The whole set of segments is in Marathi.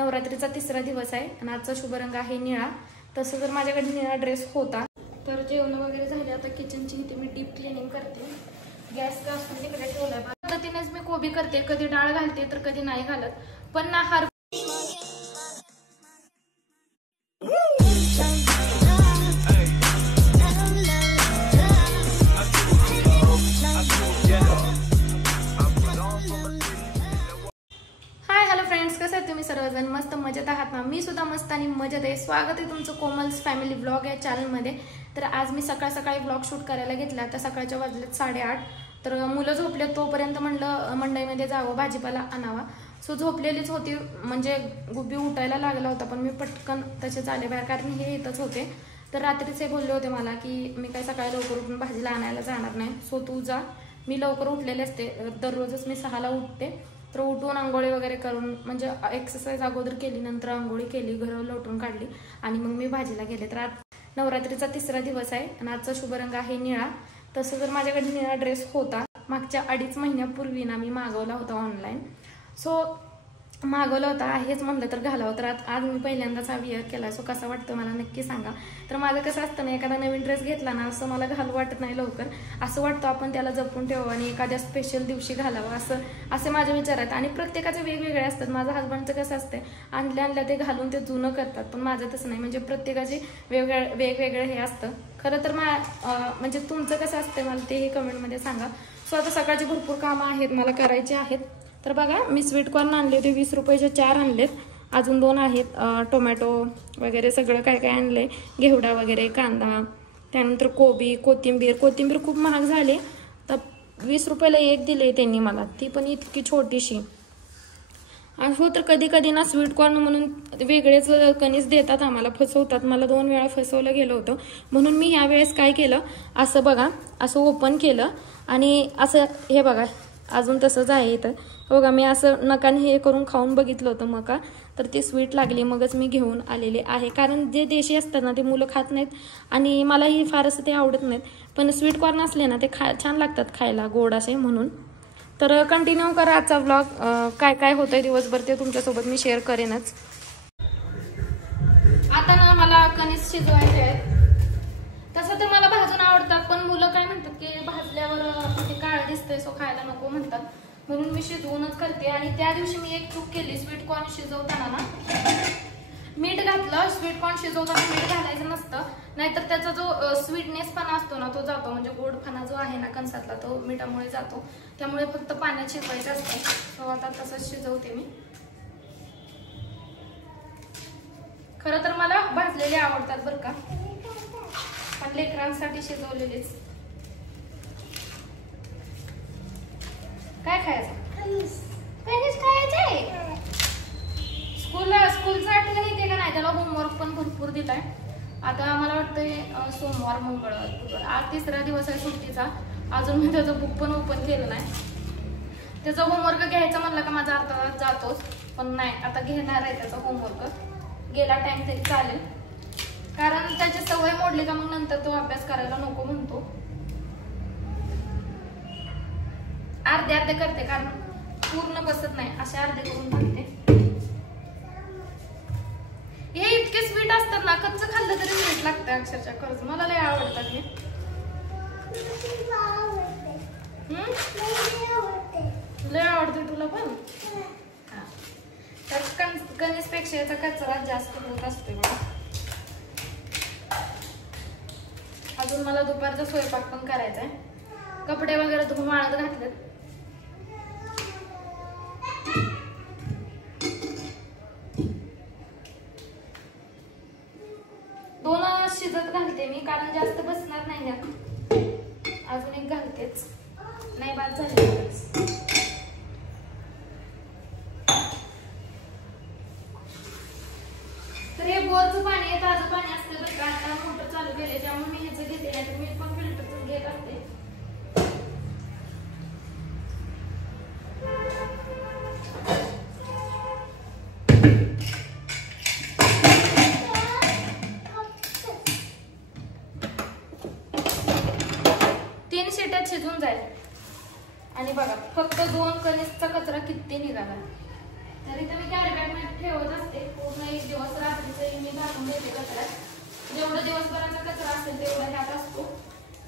नवरात्रीचा तिसरा दिवस आहे आणि आजचा शुभ रंग आहे निळा। तसं तर माझ्याकडे निळा ड्रेस होता। तर जेवण वगैरे झाले, आता किचनची इथे मी डीप क्लिनिंग करते। गॅस पण तिकडे ठेवलाय। पद्धतीनेच मी कोबी करते, कधी डाळ घालते तर कधी नाही घालत, पण ना हर तुम्ही सर्वजण मस्त मजेत आहात ना? मी सुद्धा मस्त आणि मजेत आहे। स्वागत आहे तुमचं कोमल्स फॅमिली ब्लॉग या चॅनल मध्ये। तर आज मी सकाळी ब्लॉग शूट करायला घेतला। आता सकाळच्या वाजलेत 8:30। तर मुलं झोपले, तोपर्यंत म्हणलं मंडईमध्ये जावं, भाजीपाला आणावा। सो झोपलेलीच होती, म्हणजे गुब्बी उठायला लागला होता, पण मी पटकन तसे झाले बाहेर, कारण हे येतच होते। तर रात्रीचे बोलले होते मला की मी काय सकाळी लवकर उठून भाजीला आणायला जाणार नाही, सो तू जा। मी लवकर उठलेले असते, दररोजच मी 6ला उठते। तर उठून आंघोळी वगैरे करून, म्हणजे एक्सरसाइज अगोदर केली, नंतर आंघोळी केली, घर लोटून काढली आणि मग मी भाजीला गेले। तर आज नवरात्रीचा तिसरा दिवस आहे आणि आजचा शुभ रंग आहे निळा। तसं तर माझ्याकडे निळा ड्रेस होता, मागच्या 2.5 महिन्यापूर्वी ना मी मागवला होता ऑनलाईन। सो मागवला होता, हेच म्हणलं तर घालावं। तर आज मी पहिल्यांदाच हा विअर केला। सो कसा वाटतं मला नक्की सांगा। तर माझं कसं असतं ना, एखादा नवीन ड्रेस घेतला ना, असं मला घालू वाटत नाही लवकर। असं वाटतं आपण त्याला जपून ठेवावं आणि एखाद्या स्पेशल दिवशी घालावं, असे माझे विचार आहेत। आणि प्रत्येकाचे वेगवेगळे असतात। माझ्या हसबंडचं कसं असते, आणल्या ते घालून ते जुनं करतात, पण माझं तसं नाही, म्हणजे प्रत्येकाचे वेगवेगळे हे असतं। खरं तर म्हणजे तुमचं कसं असतं मला ते कमेंटमध्ये सांगा। सो आता सकाळची भरपूर कामं आहेत मला करायची आहेत। तर बघा, मी स्वीट कॉर्न आणले होते, 20 रुपयाचे 4 आणलेत, अजून 2 आहेत। टोमॅटो वगैरे सगळं काय आणलंय, घेवडा वगैरे, कांदा, त्यानंतर कोथिंबीर खूप महाग झाली, तर 20 रुपयाला एक दिले त्यांनी मला, ती पण इतकी छोटीशी। आणि हो, तर कधी ना स्वीट कॉर्न म्हणून वेगळेच कणीस देतात आम्हाला, फसवतात। मला 2 वेळा फसवलं गेलं होतं, म्हणून मी ह्या वेळेस काय केलं, असं बघा, असं ओपन केलं आणि असं हे बघा, अजून तसंच आहे इथं बघा। मी असं नकाने हे करून खाऊन बघितलं होतं मका, तर ती स्वीट लागली, मगच मी घेऊन आलेले आहे। कारण जे देशी असतात ना ते मुलं खात नाहीत आणि मलाही फार असं ते आवडत नाहीत, पण स्वीट कॉर्न असले ना ते छान लागतात खायला, गोड असे, म्हणून। तर कंटिन्यू करा आजचा व्लॉग। काय होतंय दिवसभर ते तुमच्यासोबत मी शेअर करेनच। आता ना मला कणीस शिजवायचे आहेत। तसं तर मला भाजून आवडतात, पण मुलं काय म्हणतात की भाजल्यावर ते काळं दिसतंय, सो खायला नको म्हणतात, म्हणून मी शिजवूनच करते। आणि त्या दिवशी मी एक चूक केली, स्वीट कॉर्न शिजवताना ना मीठ घातलं। स्वीट कॉर्न शिजवताना मीठ घालायचं नसतं, नाहीतर त्याचा जो स्वीटनेसपणा असतो ना तो जातो, म्हणजे गोडपणा जो आहे ना कणसातला तो मिठामुळे जातो, त्यामुळे फक्त पाण्यात शिजवायचं असतं। सो आता तसंच शिजवते मी। खरं तर मला भाजलेले आवडतात बरं का, पण लेकरांसाठी शिजवलेलेच। काय खायचं? कणीस खायचंय। स्कूलचं आठवण येते का नाही? त्याला होमवर्क पण भरपूर दिलाय। आता मला वाटतंय सोमवार, मंगळवार, बुधवार, आज तिसरा दिवस आहे सुट्टीचा, अजून मी त्याचं बुक पण ओपन केलं नाही। त्याचा होमवर्क घ्यायचा म्हणलं का माझा अर्धा तास जातोच, पण नाही, आता घेणार आहे त्याचा होमवर्क। गेला टाइम तरी चालेल, कारण त्याची सवय मोडली का मग नंतर तो अभ्यास करायला नको म्हणतो। अर्धे करते, कारण पूर्ण बसत नाही, असे अर्धे करून टाकते। हे इतके स्वीट असतात ना, कच्चं खाल्लं तरी मीठ लागतं अक्षरशः, खरंच मला लय आवडतात हे। लय आवडते तुला पण? हा, तर कणीसपेक्षा याचा कचरा जास्त होत असतो बघा। अजून मला दुपारचा स्वयंपाक पण करायचा आहे, कपडे वगैरे धुवून वाळत घातलेत। शिजत घालते मी, कारण जास्त बसणार नाही यात, अजून एक घालतेच, नाही बाद झाले। तर हे बोरचं पाणी आहे, ताजं पाणी असतं बरं का। आता मोटर चालू केले त्यामुळे मी ह्याचं घेते, नाही तर मी पण फिल्टरचं घेत असते। शिजून जाईल। आणि बघा, फक्त 2 कणीसचा कचरा किती निघाला, तरी तर मी कॅरीबॅग मध्ये ठेवत असते। जेवढं दिवसभराचा कचरा असेल तेवढा ह्यात असतो.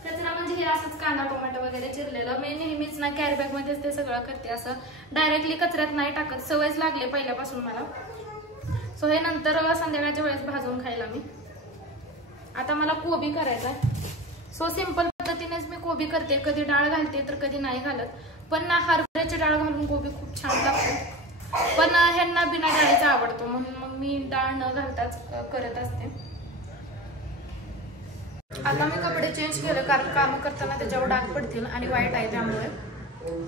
कचरा म्हणजे हे असंच कांदा टोमॅटो वगैरे चिरलेलं. मी नेहमीच ना कॅरी बॅग मध्येच ते सगळं करते, असं डायरेक्टली कचऱ्यात नाही टाकत. सवयच लागली पहिल्यापासून मला. सो हे नंतर संध्याकाळच्या वेळेस भाजून खायला मी. आता मला कोबी करायचा. सो सिंपल पद्धतीनेच मी कोबी करते. कधी डाळ घालते तर कधी नाही घालत. पण ना हरभऱ्याची डाळ घालून कोबी खूप छान लागतो. पण ह्यांना बिना डाळीचा आवडतो म्हणून मग मी डाळ न घालताच करत असते. आता मी कपडे चेंज केले कारण काम करताना त्याच्यावर डाग पडतील आणि वाईट आहे त्यामुळे.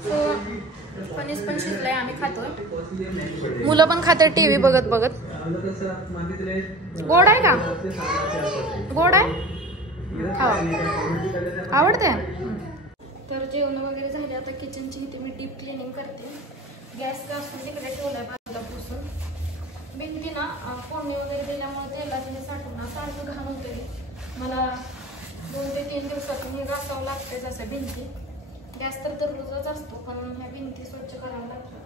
सो पनीस पण शिजलंय, आम्ही खातोय. मुलं पण खाते टीव्ही बघत बघत. गोड आहे का? गोड आहे, खावा. आवडते. तर जेवण वगैरे झाले. आता किचनची इथे मी डीप क्लिनिंग करते. गॅस घासून तिकडे ठेवलाय बाजूला पुसून. भिंती ना फोडणी वगैरे दिल्यामुळे तेलाचं साठून ना सारखं घाण होते. मला 2 ते 3 दिवसातून हे घासावं लागते. जसं भिंती गॅस तर रोजच असतो, पण ह्या भिंती स्वच्छ कराव्या लागतात.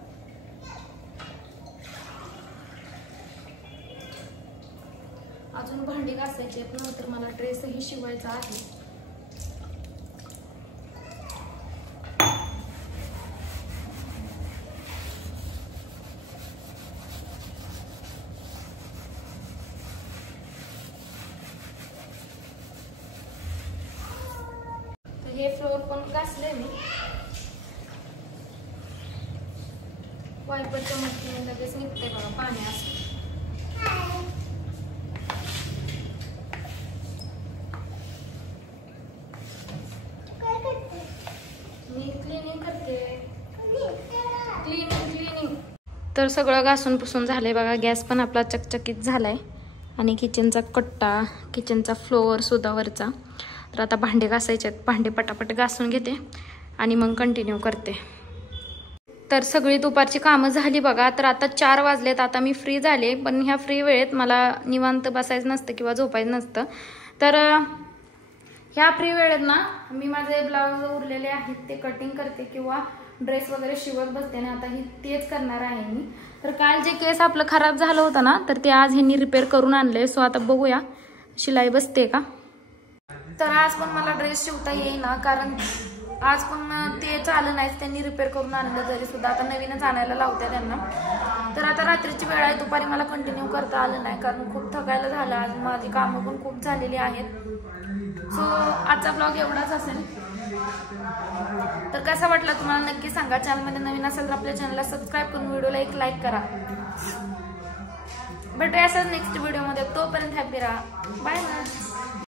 अजून भांडी घासायची आहेत, नंतर मला ड्रेसही शिवायचा आहे. हे फ्लोर पण घासले मी. वायपरच्या मदतीने लगेच निघते बघा पाणी असं. मी क्लिनिंग करते. क्लिनिंग. तर सगळं घासून पुसून झालंय बघा. गॅस पण आपला चकचकीत झालाय आणि किचनचा कट्टा, किचनचा फ्लोअर सुद्धा वरचा. तर आता भांडे घासायचे आहेत. भांडे पटापट घासून घेते आणि मग कंटिन्यू करते. तर सगळी दुपारची कामं झाली बघा. तर आता 4 वाजलेत. आता मी फ्री झाले. पण ह्या फ्री वेळेत मला निवांत बसायचं नसतं किंवा झोपायचं नसतं. तर ह्या फ्री वेळेत ना मी माझे ब्लाऊज उरलेले आहेत ते कटिंग करते किंवा ड्रेस वगैरे शिवत बसते. आणि आता ही तेच करणार आहे मी. तर काल जे केस आपलं खराब झालं होतं ना, तर ते आज ह्यांनी रिपेअर करून आणले. सो आता बघूया शिलाई बसते का. तर आज पण मला ड्रेस शिवता येईना कारण आज पण ते चालू नाहीच. त्यांनी रिपेअर करून आणलं तरी सुद्धा. आता नवीनच आणायला लावते त्यांना. तर आता रात्रीची वेळ आहे, दुपारी मला कंटिन्यू करता आलं नाही कारण खूप थकायला झालं. आज माझी कामं पण खूप झालेली आहेत. सो आजचा ब्लॉग एवढाच असेल. तर कसा वाटला तुम्हाला नक्की सांगा. चॅनलमध्ये नवीन असेल तर आपल्या चॅनलला सबस्क्राईब करून व्हिडिओला एक लाईक करा. भेटूया असंच नेक्स्ट व्हिडिओमध्ये. तोपर्यंत हॅपी राहा. बाय ना.